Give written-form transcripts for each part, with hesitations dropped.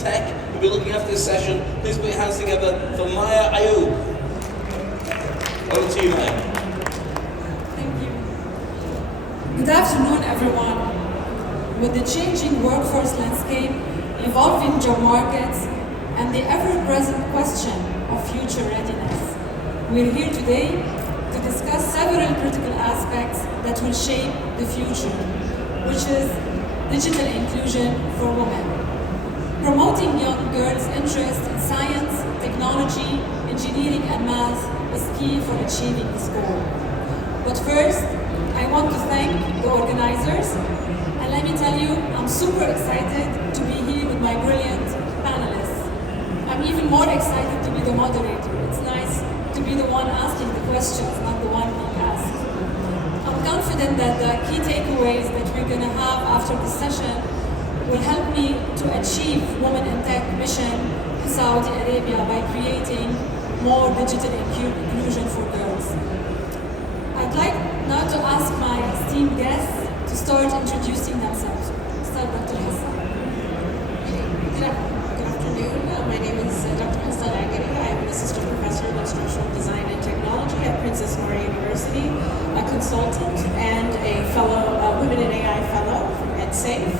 tech will be looking after this session. Please put your hands together for Maya Ayub. Over to you, Maya. Thank you. Good afternoon, everyone. With the changing workforce landscape, evolving job markets, and the ever-present question of future readiness, we're here today to discuss several critical aspects that will shape the future, which is digital inclusion for women. Promoting young girls' interest in science, technology, engineering, and math is key for achieving this goal. But first, I want to thank the organizers, and let me tell you, I'm super excited to be here with my brilliant panelists. I'm even more excited to be the moderator. It's nice to be the one asking the questions, not the one being asked. I'm confident that the key takeaways that we're going to have after this session will help me to achieve Women in Tech mission in Saudi Arabia by creating more digital inclusion for girls. I'd like now to ask my esteemed guests to start introducing themselves. Start, Dr. Hassan. Good afternoon. My name is Dr. Hassan Agari. I'm an assistant professor of instructional design and technology at Princess Noor University, a consultant and a fellow, Women in AI fellow at SAFE.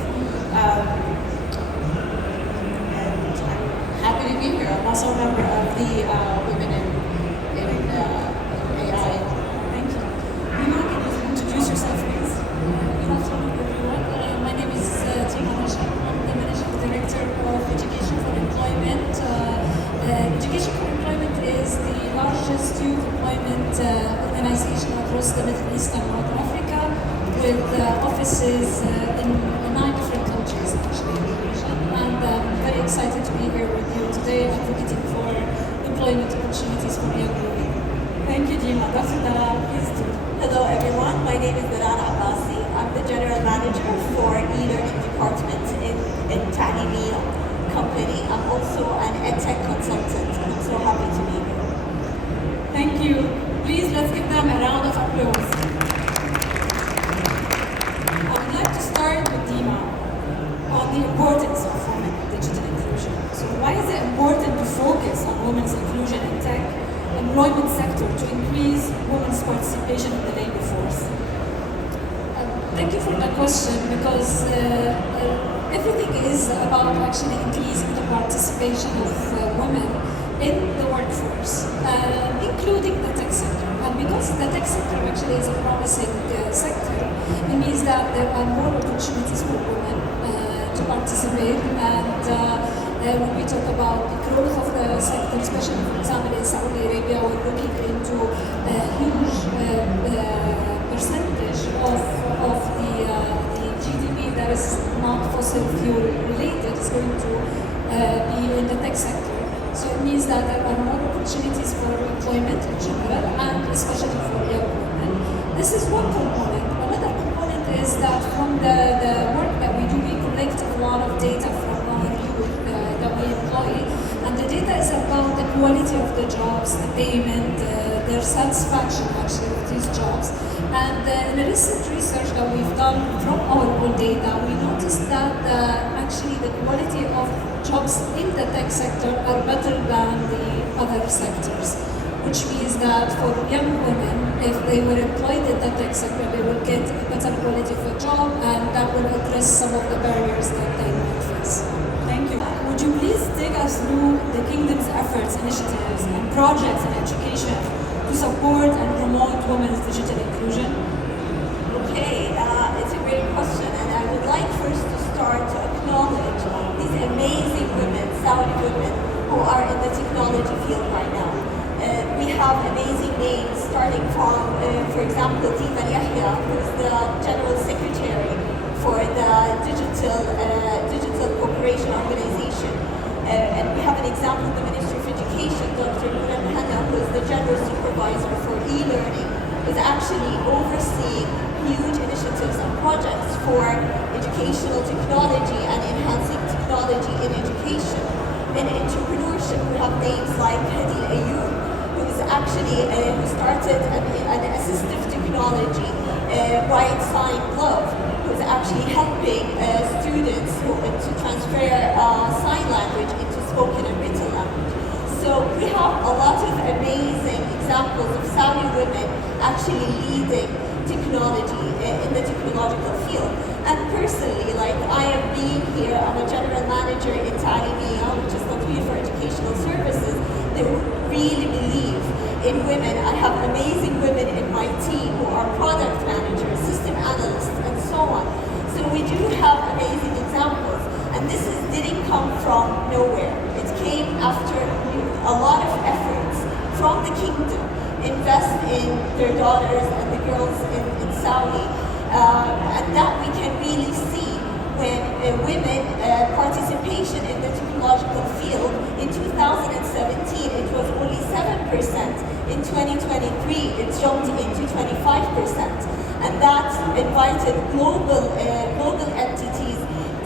And I'm happy to be here. I'm also a member of the Women in AI. Thank you. Rima, can you introduce yourself, please? Good afternoon, everyone. My name is Tima Rashid. I'm the Managing Director of Education for Employment. Education for Employment is the largest youth employment organization across the Middle East and North Africa, with offices in 9 different countries, actually, in the region. And I'm very excited to be here with you today, advocating for employment opportunities for young women. Thank you, Dima. Dr. Dalal, please do. Hello everyone, my name is Dalal Abbasi. I'm the General Manager for e-learning department in Al-Tamimi company. I'm also an EdTech consultant and I'm so happy to be here. Thank you. Please, let's give them a round of applause. I would like to start with Dima on the importance of women in digital inclusion. So why is it important to focus on women's inclusion in tech employment sector to increase women's participation in the labor force? Thank you for that question, because everything is about actually increasing the participation of women in the workforce, including the tech sector. And because the tech sector actually is a promising sector, it means that there are more opportunities for women to participate. And when we talk about the growth of the sector, especially, for example, in Saudi Arabia, we're looking into a huge percentage of the GDP that is not fossil fuel related is going to be in the tech sector. So it means that there are more opportunities for employment in general, and especially for young women. This is one component. Another component is that from the work that we do, we collect a lot of data from our youth that we employ, and the data is about the quality of the jobs, the payment, their satisfaction actually with these jobs. And in the recent research that we've done from our own data, we noticed that actually the quality of jobs in the tech sector are better than the other sectors, which means that for young women, if they were employed in the tech sector, they will get a better quality of a job, and that will address some of the barriers that they might face. Thank you. Would you please take us through the Kingdom's efforts, initiatives, and projects in education to support and promote women's digital inclusion? Okay, it's a great question, and I would like first to start to acknowledge these amazing women, Saudi women, who are in the technology field right now. We have amazing names, starting from, for example, Diva Yahya, who's the General Secretary for the Digital Cooperation Organization. And we have an example of the Ministry of Education, Dr. Noor Hanna, who is the General Supervisor for e-learning, who's actually overseeing huge initiatives and projects for educational technology and enhancing technology in education. In entrepreneurship, we have names like Hadi Ayub, who's actually who started an assistive technology, White Sign Glove, who's actually helping students to transfer sign language examples of Saudi women actually leading technology in the technological field. And personally, like I am being here, I'm a general manager in Al-Tamimi, which is Country for Educational Services. They really believe in women. I have amazing women in my team who are product managers, system analysts, and so on. So we do have amazing examples. And this didn't come from nowhere. It came after a lot of efforts from the kingdom, invest in their daughters and the girls in Saudi. And that we can really see when women participation in the technological field in 2017, it was only 7%. In 2023, it jumped into 25%. And that invited global entities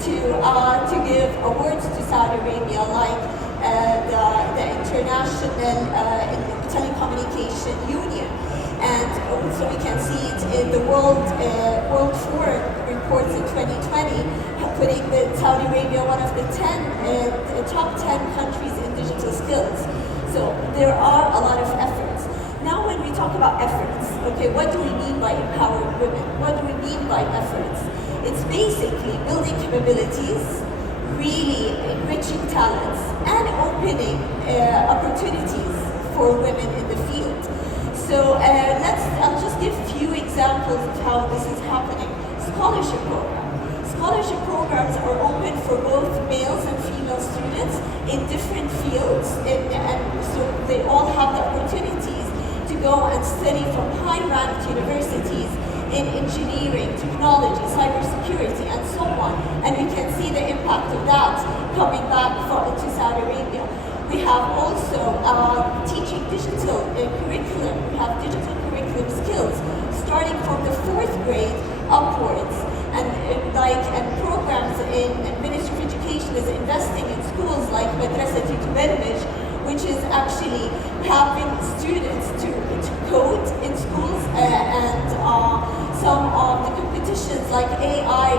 to give awards to Saudi Arabia, like the International Telecommunication Union. And also we can see it in the World Forum reports in 2020, putting Saudi Arabia one of the top 10 countries in digital skills. So there are a lot of efforts. Now when we talk about efforts, okay, what do we mean by empowering women? What do we mean by efforts? It's basically building capabilities, really enriching talents, and opening opportunities for women in the field. So I'll just give a few examples of how this is happening. Scholarship programs. Scholarship programs are open for both males and female students in different fields, and so they all have the opportunities to go and study from high-ranked universities in engineering, technology, cybersecurity, and so on. And we can see the impact of that coming back to Saudi Arabia. We have also teaching digital curriculum. We have digital curriculum skills starting from the 4th grade upwards. And programs in Ministry of Education is investing in schools like Madrasati Tubarmij, which is actually having students to code in schools, and some of the competitions like AI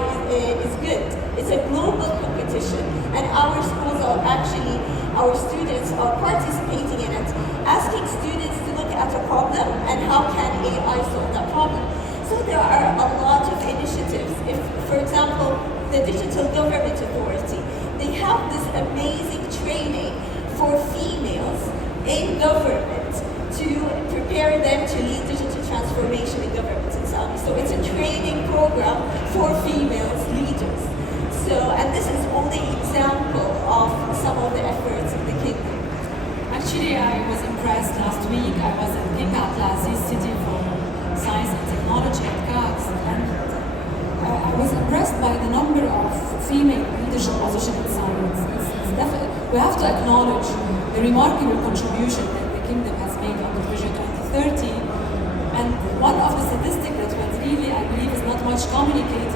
is good. It's a global competition, and our schools are actually, our students are participating in it, asking students to look at a problem and how can AI solve that problem. So there are a lot of initiatives. If, for example, the Digital Government Authority, they have this amazing training for females in government to prepare them to lead digital transformation in government in Saudi. So it's a training program for females leaders. So, and this is only an example of some of the efforts in the kingdom. Actually, I was impressed last week. I was at King Abdulaziz City for Science and Technology at CAX, and I was impressed by the number of female leadership positions in science. We have to acknowledge the remarkable contribution that the kingdom has made under Vision 2030. And one of the statistics that was really, I believe, is not much communicated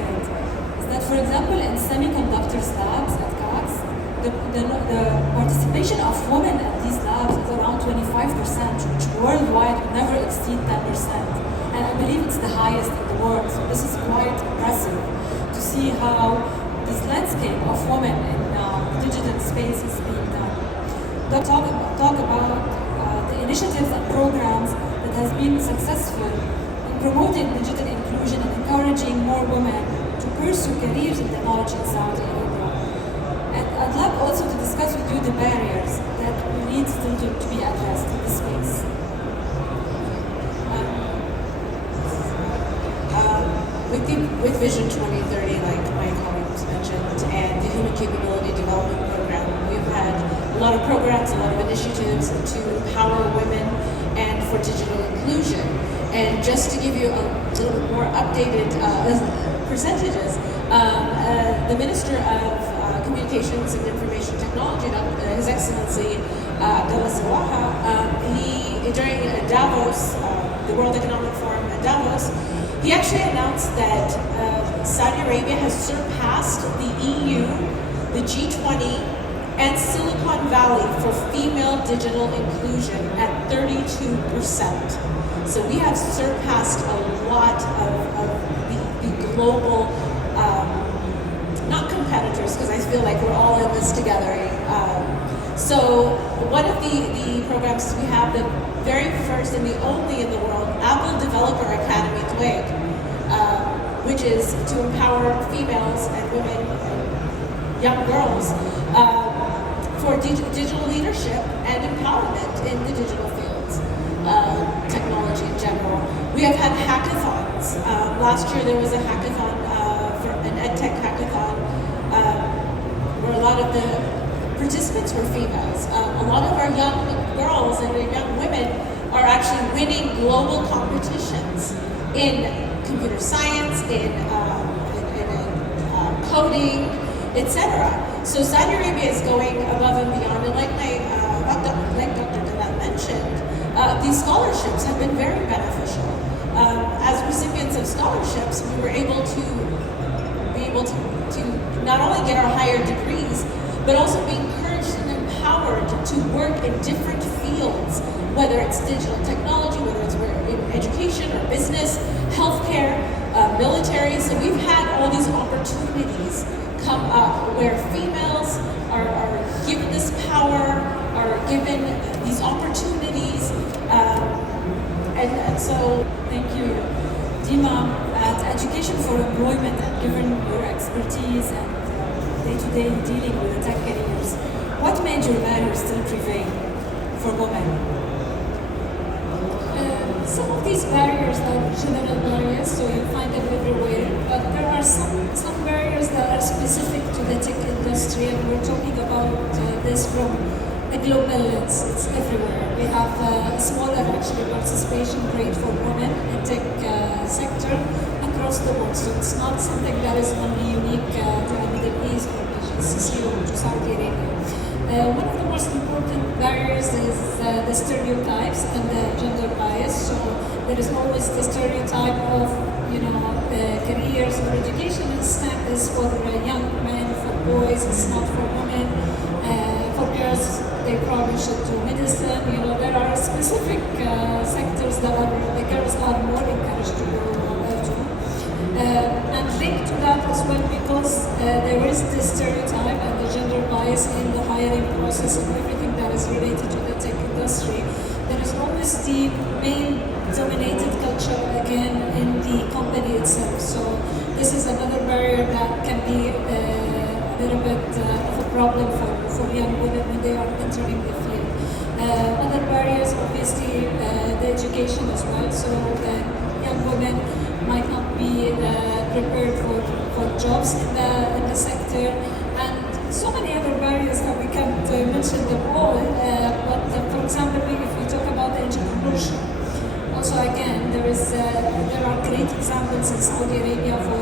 is that, for example, in semiconductors labs at CAX, the participation of women at these labs is around 25%, which worldwide would never exceed 10%. And I believe it's the highest in the world. So this is quite impressive to see how this landscape of women in digital space is being done. Talk about the initiatives and programs that has been successful in promoting digital inclusion and encouraging more women to pursue careers in technology in Saudi Arabia. And I'd like also to discuss with you the barriers that we need still to be addressed in this space. With Vision 2030, like my colleagues mentioned, and the Human Capability Development Program, we've had a lot of programs, a lot of initiatives to empower women and for digital inclusion. And just to give you a little bit more updated percentages, the Minister of Communications and Information Technology, His Excellency Abdullah Sawaha, he during Davos, the World Economic Forum at Davos, he actually announced that Saudi Arabia has surpassed the EU, the G20, and Silicon Valley for female digital inclusion at 32%. So we have surpassed a lot of the global, not competitors, because I feel like we're all in this together. So one of the programs we have that very first and the only in the world Apple Developer Academy DWIG, which is to empower females and women and young girls for digital leadership and empowerment in the digital fields, technology in general. We have had hackathons. Last year there was a hackathon, for an EdTech hackathon, where a lot of the participants were females. A lot of our young girls and young women are actually winning global competitions in computer science, in coding, etc. So Saudi Arabia is going above and beyond, and like Dr. Dalal mentioned, these scholarships have been very beneficial. As recipients of scholarships, we were able to not only get our higher degrees, but also be encouraged and empowered to work in different fields, whether it's digital technology, whether it's in education or business, healthcare, military. So we've had all these opportunities come up where females are given this power, are given these opportunities, and so Thank you. Dima, at Education for Employment, and given your expertise and day-to-day dealing with the tech careers, what major barriers still prevail for women? Some of these barriers are general barriers, so you find them everywhere, but there are some barriers that are specific to the tech industry, and we're talking about this from a global lens. It's everywhere. We have a smaller actually participation rate for women in tech sector across the board, so it's not something that is only unique to the Middle East or to GCC or to Saudi Arabia. One of the most important barriers is the stereotypes and the gender bias. So there is always the stereotype of, careers or education is for young men, for boys, it's not for women. For girls, they probably should do medicine. There are specific sectors that the girls are more encouraged to go to. And linked to that as well, because there is this stereotype and the gender bias in the hiring process and everything that is related to the tech industry. There is always the male-dominated culture again in the company itself. So this is another barrier that can be a little bit of a problem for young women when they are entering the field. Other barriers, obviously, the education as well. So young women might not be prepared for jobs in the sector, and so many other barriers that we can't mention them all. But for example, if we talk about the entrepreneurship, also again there are great examples in Saudi Arabia for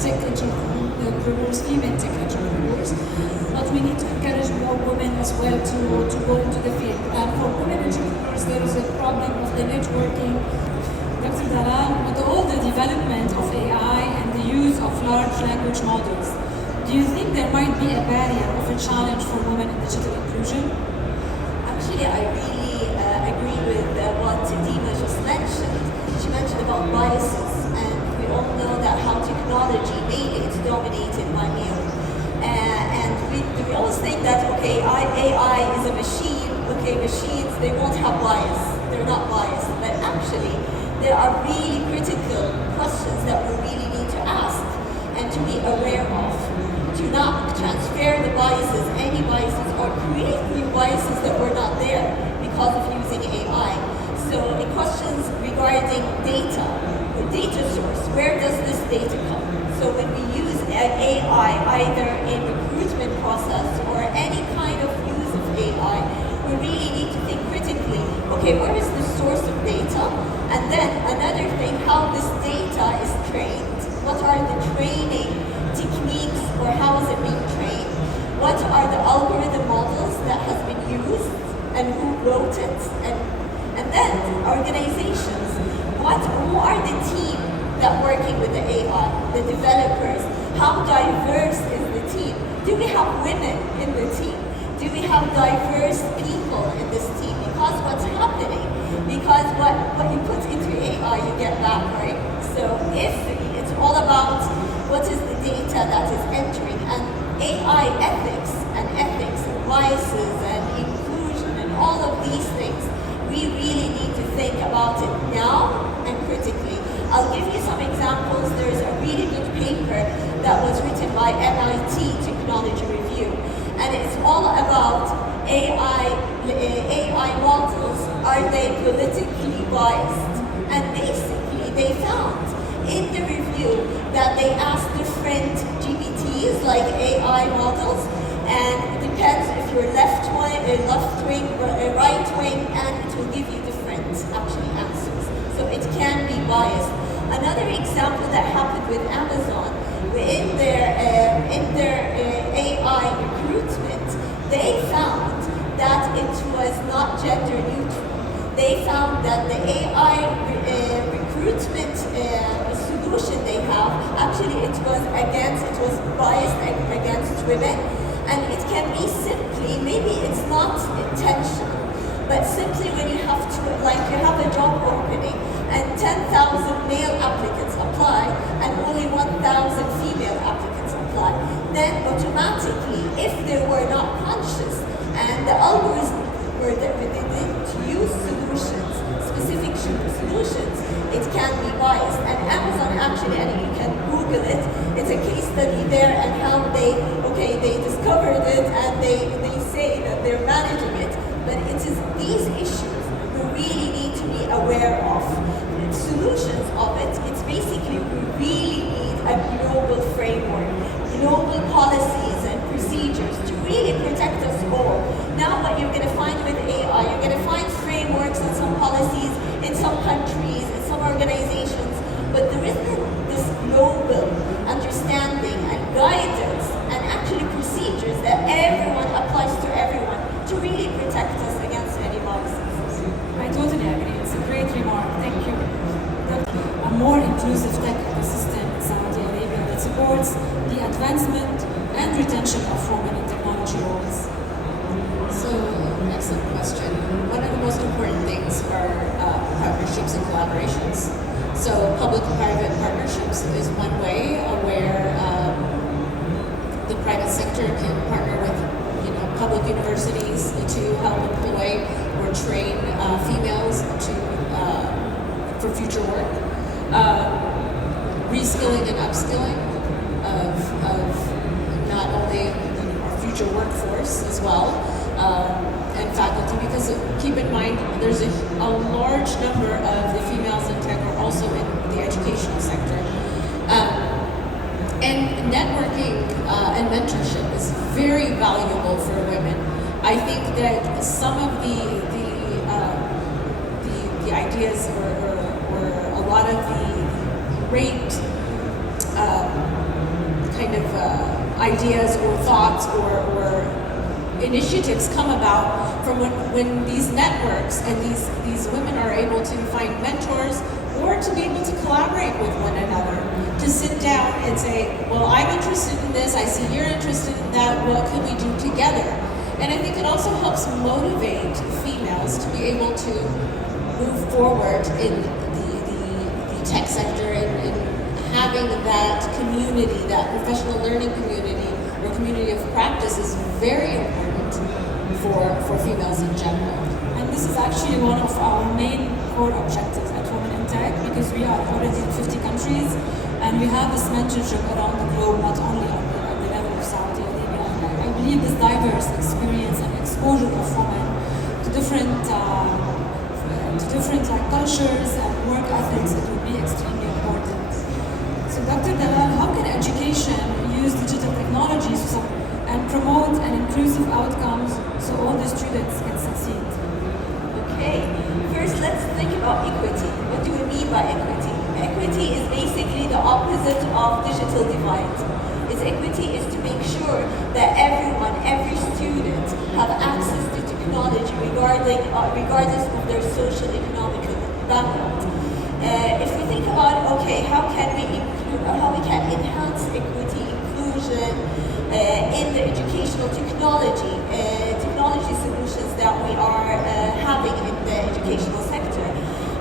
tech entrepreneurs, female tech entrepreneurs. But we need to encourage more women as well to go into the field. And for women entrepreneurs, there is a problem of the networking. Dr. Dalal, with all the development of AI and the use of large language models, do you think there might be a barrier of a challenge for women in digital inclusion? Actually, I really agree with what Dima just mentioned. She mentioned about biases, and we all know that how technology mainly is dominated by male. And we always think that, okay, AI is a machine, okay, machines, they won't have bias, they're not biased, but actually, there are really critical questions that we really need to ask and to be aware of, to not transfer the biases, any biases, or create new biases that were not there because of using AI. So the questions regarding data, the data source, where does this data come? So when we use AI, either in recruitment process or any kind of use of AI, we really need to think critically, okay, where is the source of data? And then another thing, how this data is trained. What are the training techniques, or how is it being trained? What are the algorithm models that has been used and who wrote it? And then organizations, who are the team that working with the AI, the developers? How diverse is the team? Do we have women in the team? Do we have diverse people in this team? Because what's happening, because what you put into AI, you get back, right? So if it's all about what is the data that is entering, and AI ethics and biases and inclusion and all of these things we really need to think about it now and critically. I'll give you some examples. There's a really good paper that was written by MIT Technology Review, and it's all about AI models. Are they politically biased? And basically, they found in the review that they asked different GPTs, like AI models, and it depends if you're left wing, right wing, and it will give you different actually answers. So it can be biased. Another example that happened with Amazon, in their AI recruitment, they found that it was not gender neutral. They found that the AI recruitment solution they have, actually it was biased against women, and it can be simply, maybe it's not intentional, but simply when you have to, like you have a job opening and 10,000 male applicants apply and only 1,000 female applicants apply, then automatically, if they were not conscious and the algorithm were to use solutions, specific solutions, it can be biased. And Amazon actually, and you can Google it, it's a case study there and how they discovered it and they say that they're managing it, but it is these issues we really need to be aware of. Solutions of it, it's basically we really need a global framework, global policies and procedures to really protect us all. Now what you're going to find with AI, you're going to find frameworks and some policies in some countries, in some organizations, but there isn't this global understanding and guidance and actually procedures that everyone applies to everyone to really protect us against any biases. I totally agree. It's a great remark. Thank you. A more inclusive tech ecosystem in Saudi Arabia that supports the advancement and retention of women in technology roles. So, excellent question. One of the most important things are partnerships and collaborations. So, public-private partnerships is one way where the private sector can partner with, public universities to help employ or train females for future work. Reskilling and upskilling of not only our future workforce as well, and faculty, because keep in mind there's a large number of the females in tech are also in the educational sector. And networking and mentorship is very valuable for women. I think that some of the ideas or a lot of the great ideas or thoughts or initiatives come about from when these networks and these women are able to find mentors or to be able to collaborate with one another, to sit down and say, well, I'm interested in this, I see you're interested in that, what can we do together? And I think it also helps motivate females to be able to move forward in the tech sector and having that community, that professional learning community or community of practice is very important for females in general. And this is actually one of our main core objectives at Women in Tech, because we are already in 50 countries and we have this mentorship around the globe, not only at the level of Saudi Arabia. And I believe this diverse experience and exposure of women to different cultures and work ethics, it will be extremely important. So Dr. Dalal, how can education use digital technologies and promote an inclusive outcomes so all the students can succeed? Okay, first let's think about equity. What do we mean by equity? Equity is basically the opposite of digital divide. Equity is to make sure that everyone, every student have access to technology regardless of their social economic background. If we think about, okay, how we can enhance equity, inclusion in the educational technology solutions that we are having in the educational sector,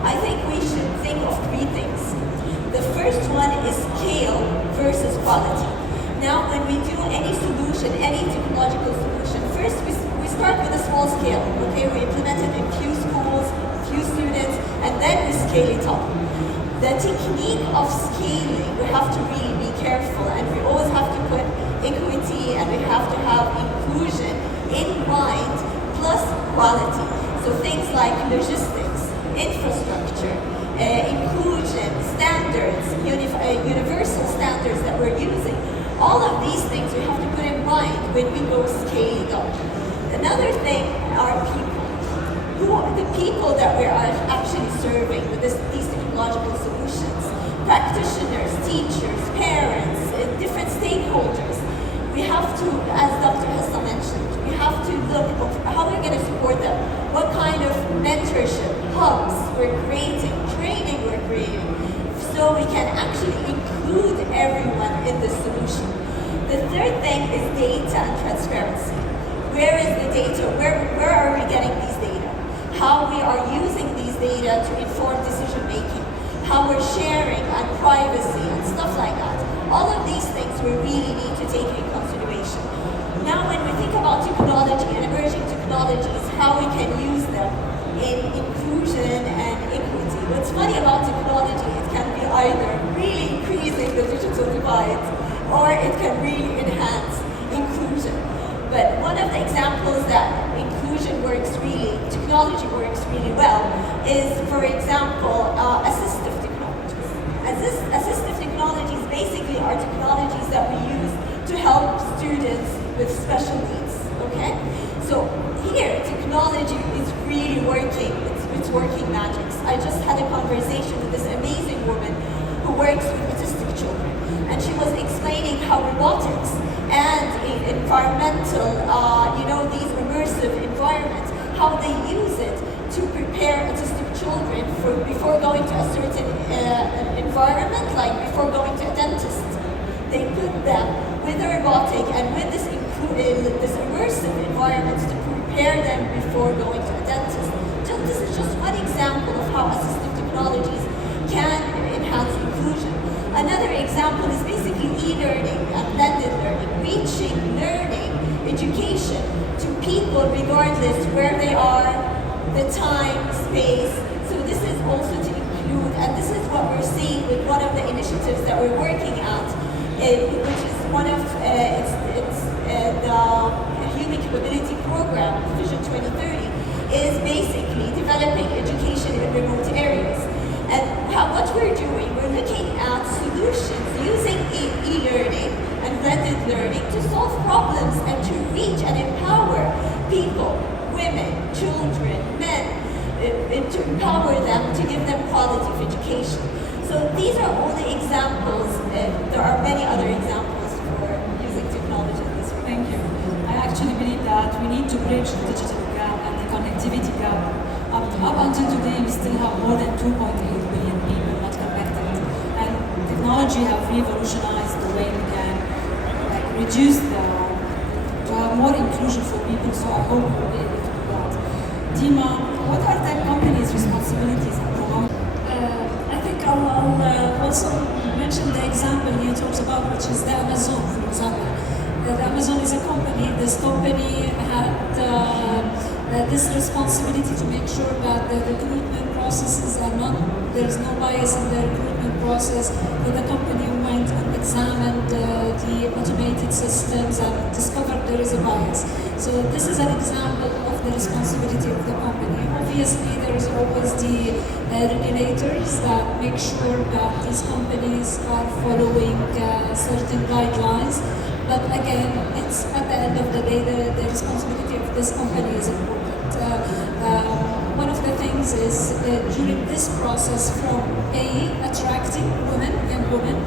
I think we should think of three things. The first one is scale versus quality. Now, when we do any solution, any technological solution, first we start with a small scale. Okay, we implement it in few schools, scale it up. The technique of scaling, we have to really be careful, and we always have to put equity and we have to have inclusion in mind, plus quality. So things like logistics, infrastructure, inclusion, standards, universal standards that we're using. All of these things we have to put in mind when we go scaling up. Another thing are people. Who are the people that we are actually serving with these technological solutions? Practitioners, teachers, parents, different stakeholders. We have to, as Dr. Hessa mentioned, we have to look at how we're going to support them, what kind of mentorship, hubs we're creating, training we're creating, so we can actually include everyone in the solution. The third thing is data and transparency. Where is the data? Where are we getting these data? How we are using these data to inform decision making, how we're sharing and privacy and stuff like that. All of these things we really need to take in consideration. Now when we think about technology and emerging technologies, how we can use them in inclusion and equity. What's funny about technology, it can be either really increasing the digital divide or it can really enhance inclusion. But one of the examples that technology works really well is, for example, assistive technologies. Assistive technologies basically are technologies that we use to help students with special needs, okay? So here, technology is really working, it's working magics. I just had a conversation with this amazing woman who works with autistic children, and she was explaining how robotics and environmental, these immersive environments, how they use it to prepare autistic children before going to a certain environment, like before going to a dentist. They put them with a robotic and with this immersive environment to prepare them before going to a dentist. This is just one example of how assistive technologies can enhance inclusion. Another example is basically e-learning and blended learning, reaching learning, education to people regardless where they are, the time, space. So this is also to include, and this is what we're seeing with one of the initiatives that we're working at, which is one of the Human Capability Program, Vision 2030, is basically developing education in remote areas. And what we're doing, we're looking at solutions using e-learning and blended learning to solve problems and to reach and empower people, women, children, men, to empower them, to give them quality of education. So these are only examples. There are many other examples for using technology in this way. Thank you. I actually believe that we need to bridge the digital gap and the connectivity gap. Up until today, we still have more than 2.8 billion people not connected. And technology have revolutionized the way we can reduce to have more inclusion for people, so I hope we'll be able to do that. Dima, what are tech companies' responsibilities in promoting? I think I'll also mention the example you talked about, which is the Amazon, for example. The Amazon is a company. This company had this responsibility to make sure that the recruitment processes are not, there is no bias in the recruitment process, that the company went and examined the automated systems and discovered there is a bias. So this is an example of the responsibility of the company. Obviously, there is always the regulators that make sure that these companies are following certain guidelines. But again, it's at the end of the day, the responsibility of this company is important. One of the things is during this process from attracting women, young women,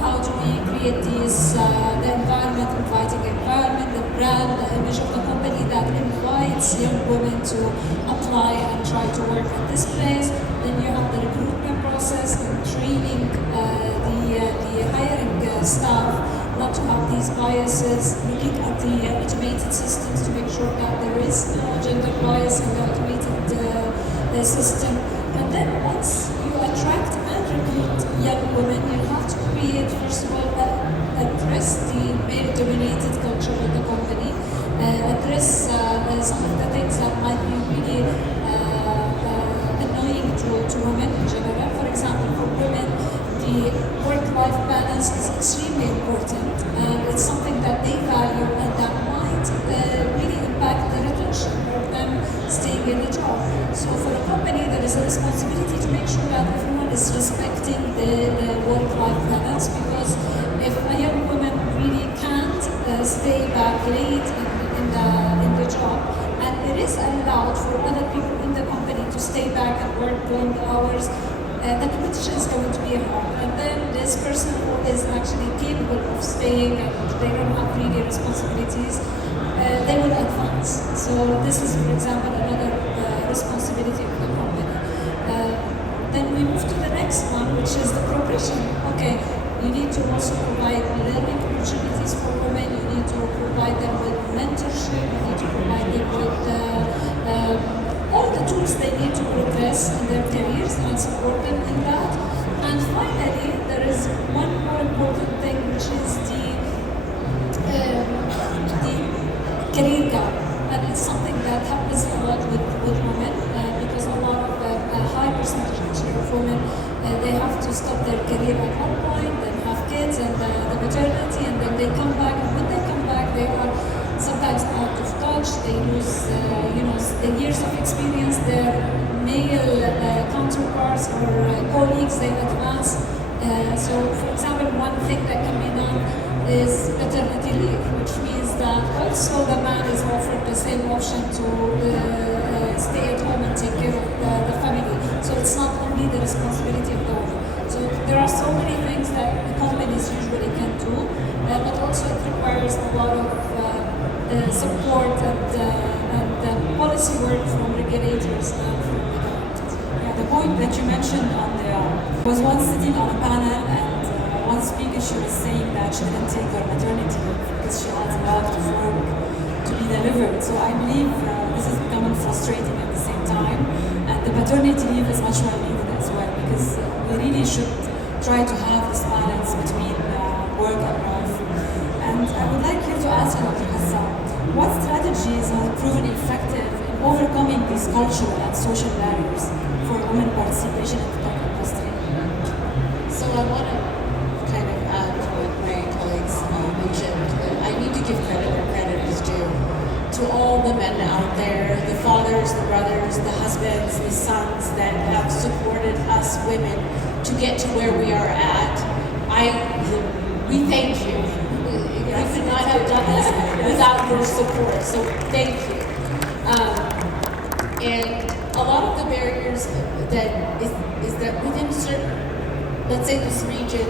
how do we create these, the environment, inviting environment, the brand, the image of the company that invites young women to apply and try to work at this place. Then you have the recruitment process and training the hiring staff not to have these biases, looking at the automated systems to make sure that there is no gender bias in the automated system. And then once you attract and recruit young women, you have to create, first of all, address the male-dominated culture of the company, address some of the things that might be really annoying to women in general. balance is extremely important, and it's something that they value and that might really impact the retention of them staying in the job. So for a company, there is a responsibility to make sure that everyone is respecting the work-life balance, because if a young woman really can't stay back late in the job, and it is allowed for other people in the company to stay back and work long hours, the competition is going to be hard. And then this person who is actually capable of staying and they don't have really responsibilities, they will advance. So this is, for example, another responsibility of the company. Then we move to the next one, which is the progression. Okay, you need to also provide learning opportunities for women. You need to provide them with mentorship. You need to provide them with all the tools they need to progress in their careers and support them in that. And finally, there is one more important thing, which is the career gap. And it's something that happens a lot with women, because a lot of a high percentage actually of women, they have to stop their career at one point, then have kids and the maternity, and then they come back. And when they come back, they are sometimes out of touch. They lose, the years of experience. Their male counterparts or colleagues, they advance. So, for example, one thing that can be done is paternity leave, which means that also the man is offered the same option to stay at home and take care of the family. So it's not only the responsibility of the woman. So there are so many things that companies usually can do, but also it requires a lot of support and policy work from regulators and from the government. Yeah, the point that you mentioned on the was once sitting on a panel, and one speaker, she was saying that she didn't take her maternity leave because she had a lot of work to be delivered. So I believe this is becoming frustrating at the same time, and the paternity leave is much more needed as well, because we really should try to have this balance between work and life. And I would like you to ask Dr. Hassan, what strategies have proven effective in overcoming these cultural and social barriers for women participation in the tech industry? So I want to kind of add to what my colleagues mentioned. I need to give credit where credit is due to all the men out there, the fathers, the brothers, the husbands, the sons that have supported us women to get to where we are at. We thank you. We could not have done this without your support, so thank you. And a lot of the barriers that is that within certain, let's say this region,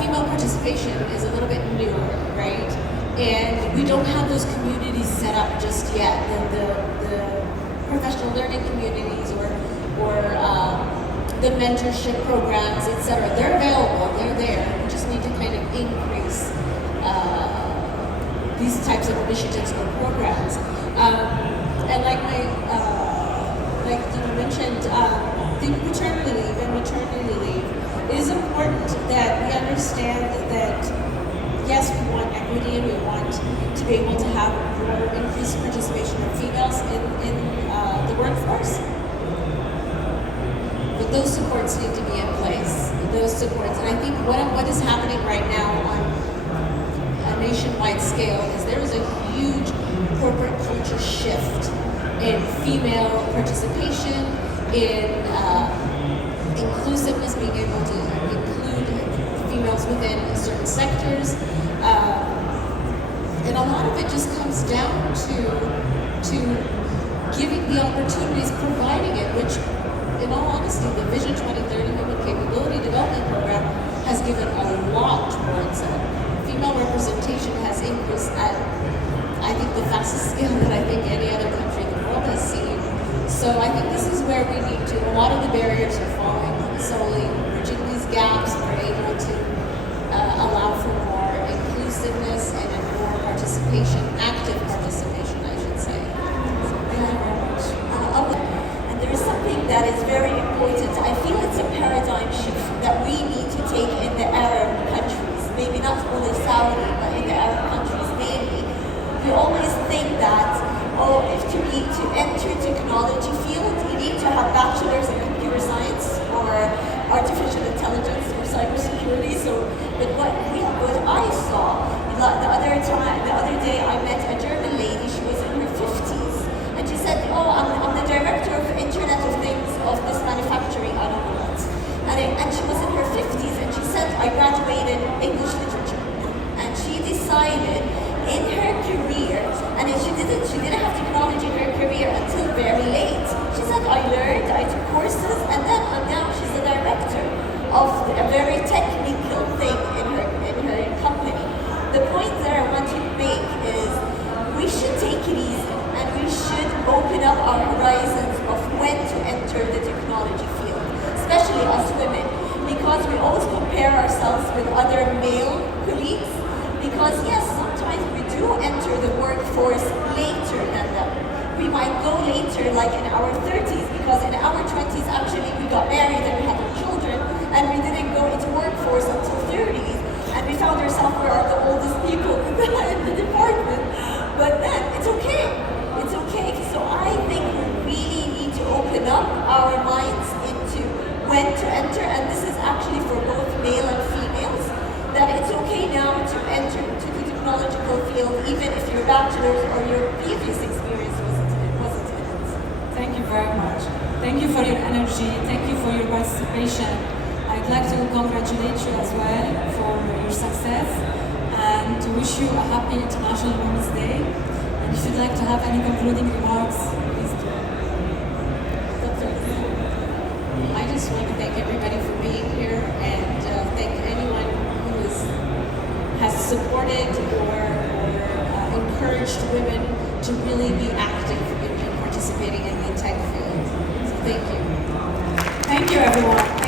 female participation is a little bit newer, right? And we don't have those communities set up just yet. The professional learning communities or the mentorship programs, etc. They're available, they're there. We just need to kind of increase these types of initiatives or programs. And like you mentioned, the paternity leave and maternity leave, it is important that we understand that yes, we want equity and we want to be able to have more increased participation of females in the workforce. But those supports need to be in place. Those supports, and I think what is happening right now on a nationwide scale is there is a huge corporate culture shift in female participation, in inclusiveness, being able to include females within certain sectors, and a lot of it just comes down to giving the opportunities, providing it, which, in all honesty, the Vision 2030 Human Capability Development Program has given a lot towards it. Female representation has increased at, I think, the fastest scale that I think any other country in the world has seen. So I think this is where we need to, a lot of the barriers are falling solely, bridging these gaps, we're able to allow for more inclusiveness and more participation, active participation, I should say. Thank you very much. And there is something that is very important. I feel it's a paradigm shift that we need to take in the Arab countries, maybe not only Saudi, but in the Arab countries mainly. We always think that, if to enter technology field, you need to have bachelor's in computer science or artificial intelligence or cybersecurity. So But what I saw, the other day I met a German lady, she was in her 50s, and she said, oh, I'm the director of Internet of Things of this manufacturing, I don't know what. And she was in her 50s, and she said, I graduated English literature. And she decided in her career, and she didn't have technology in her career until very late. She said, I learned, I took courses, and then now she's the director of a very technical thing in her company. The point that I want to make is we should take it easy, and we should open up our horizons of when to enter the technology field, especially us women, because we always compare ourselves with other male colleagues, because yes, sometimes we do enter the workforce later than them. We might go later, like in our 30s, because in our 20s actually we got married and we had our children, and we didn't go into workforce until 30s, and we found ourselves we are the oldest people in the department. But then it's okay. It's okay. So I think we really need to open up our minds into when to enter, and this is actually for both male and females, that it's okay now to enter into the technological field, even if your bachelor's or your previous experience wasn't in it. Thank you very much. Thank you for your energy. Thank you for your participation. I'd like to congratulate you as well for your success and to wish you a happy International Women's Day. And if you'd like to have any concluding remarks, please do. I just want to thank everybody for being here, and thank anyone who has supported or encouraged women to really be active in participating in the tech field. So thank you. Thank you, everyone.